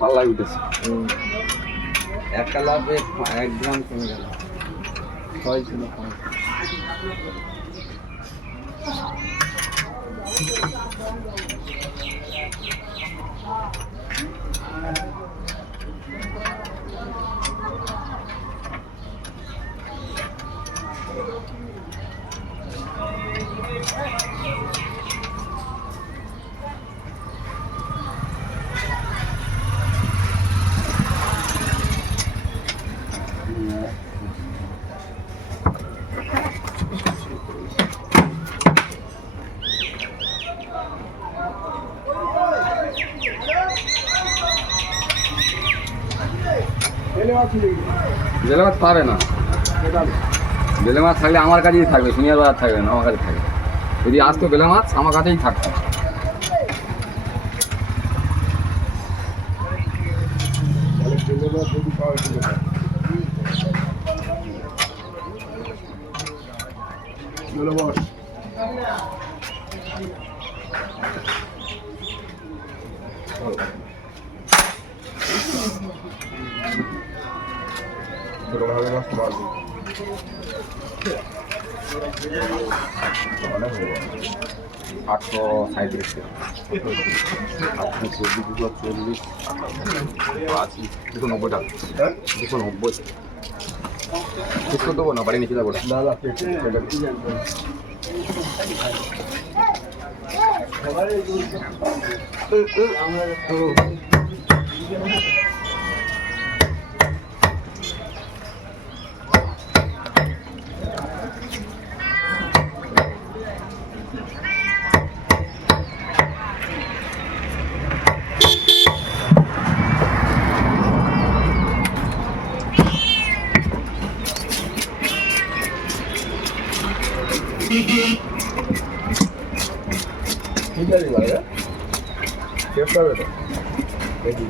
পাল্লা উঠেছে একটা লাভে এক গ্রাম কমে গেল ছয় ছিল পাঁচ। বেলে মাছ পাবে না। বেলে মাছ থাকলে আমার কাছেই থাকবে সিনিয়র বাজার থাকবে না, আমার কাছে থাকবে। যদি আসতো বেলে মাছ, আমার কাছেই থাকতো। আটশো সাঁত্রিশ আটশো চল্লিশ দুশো চল্লিশ আশি দুশো নব্বই টাকা দুশো নব্বই করে দেবো না বাড়ি নিচে যাব ঠিক আছে ভাই চেষ্টা হবে তো দেখি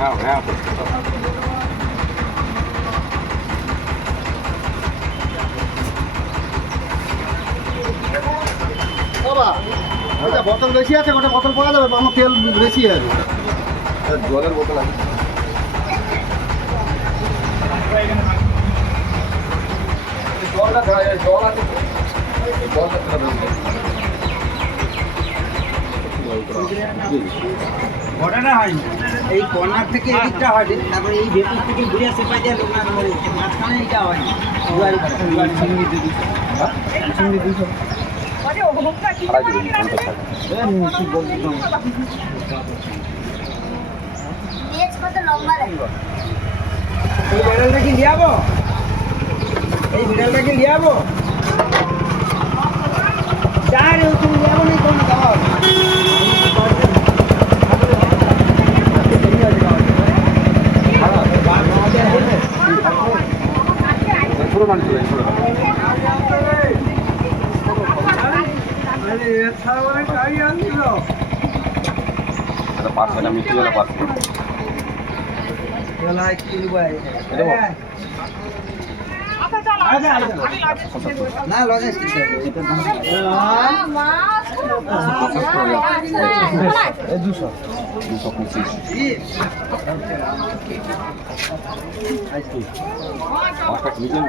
হ্যাঁ হ্যাঁ বাবা বোতল বেশি আছে ওটা বোতল পাওয়া যাবে আমার তেল বেশি আছে জলের বোতল আছে জলটা জল আছে? জলটা। ঘটনা হয়নি। এই কর্নার থেকে এদিকটা হয় তারপরে এই ভেতর থেকে ঘুরে আসে পাই যায় লোক না মাঝখানে এইটা হয়নি। এই বিড়ালটা কি লিয়াবো এই বিড়ালটা কি লিয়াবো যা রে তুমি লিয়াবো নি দাও ছোটো মানুষ ছোটো এটা পাঁচশো এটা মিষ্টি হলে পাঁচশো না লজেন্স দুশো দুশো পঁচিশ পাঁচটা কিনে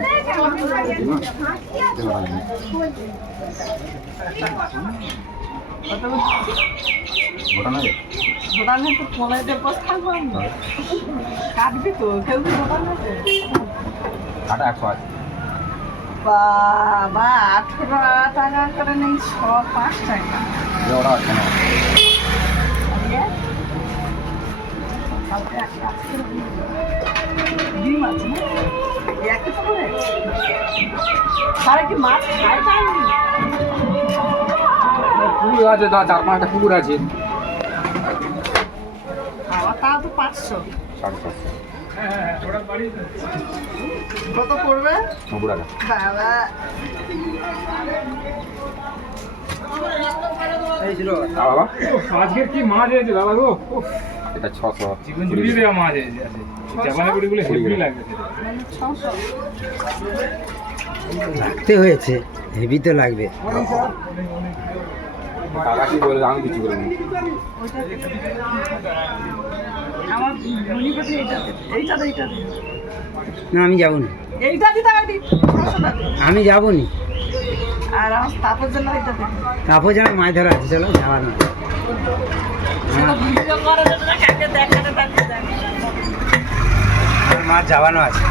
দেন গোটা না রে? দোকানে তো ফোনে দিয়ে বসে কাটবি তো কেউ দোকানে কাটা একশো আছে বাবা আঠেরো টাকা করে নেই ছ পাঁচ টাকা। ওরা আছে। না। ডিম আছে তারা কি মাছ খায় আছে দা চার পাঁচটা কুকুর আছে। খাওয়া তাও তো পাঁচশো। সাড়ে সাতশো কত পড়বে? নব্বই টাকা। বাবা। বাবা? আজকের কি মাছ হয়েছে দাদা গো? এটা ছশো। চিকন ঝুড়ি দেওয়া মাছ হয়েছে জাপানি গুড়িগুলো হেভি লাগবে। মানে রাখতে হয়েছে হেভি তো লাগবে। টাকা কি বলে আমি কিছু করে নিই আমার এইটা এইটা এইটা না আমি যাব না। এইটা দিতে হবে আমি যাব নি। আর আমার তাপর জন্য এইটা মাছ ধরা আছে চলো যাওয়ার না আমার মাছ যাবানো আছে।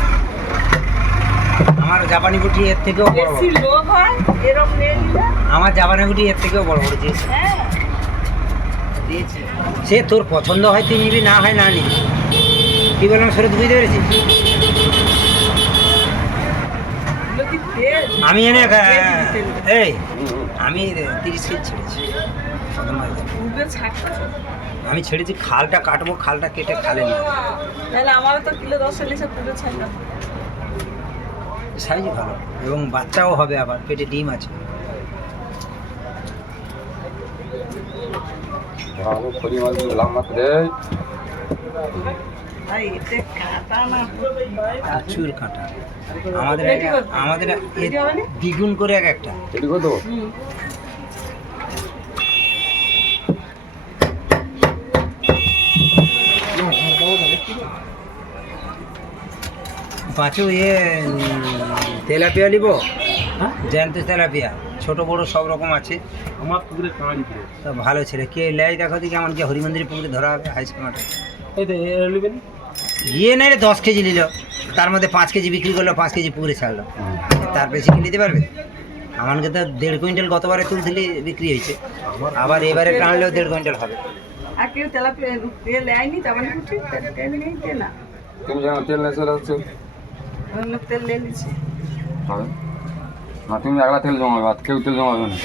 আমার জাপানি গুটি এর থেকেও বড় আমার জাপানি গুটি এর থেকেও বড় বড় দিয়েছে হ্যাঁ। দিয়েছে। সে তোর পছন্দ হয় তুই নিবি না হয় না নিবি। কি বললাম শরৎ বুঝতে পেরেছিস? আমি এনে এই আমি তিরিশ কেজি ছেড়েছি। আমি ছেড়েছি খালটা কাটবো খালটা কেটে খালে নিয়ে। তাহলে আমারও তো কিলো দশ পুরো ছাড়লাম সাইজ ভালো এবং বাচ্চাও হবে আবার পেটে ডিম আছে। মাছ প্রচুর কাঁটা। আমাদের? দ্বিগুণ করে এক একটা। এটি কত পাঁচু ইয়ে তেলাপিয়া নিব? জ্যান্ত তেলাপিয়া। ছোট বড় সব রকম আছে। আমার পুকুরে কাঁড়ি পুরো তা ভালো ছেলে। কে লেয় দেখো দিকে আমার কি হরিমন্দির পুকুরে ধরা হবে হাই স্কুমাটা এই তো নেবেন ইয়ে নেই রে দশ কেজি নিল। তার মধ্যে পাঁচ কেজি বিক্রি করল পাঁচ কেজি পুকুরে ছাড়লো। তার বেশি কি নিতে পারবে? আমাকে তো দেড় কুইন্টাল গতবারে তুলছিলি বিক্রি হয়েছে। আবার এবারে টানলেও দেড় কুইন্টাল হবে। আর কেউ তেলা তেল নেয়নি কিছু তেল নেই তেল না। তুমি যেন তেল নেই চলে তেল নিয়ে নিচ্ছে হবে না তুমি একলা তেল জমাবে আর কেউ তেল জমাবে না।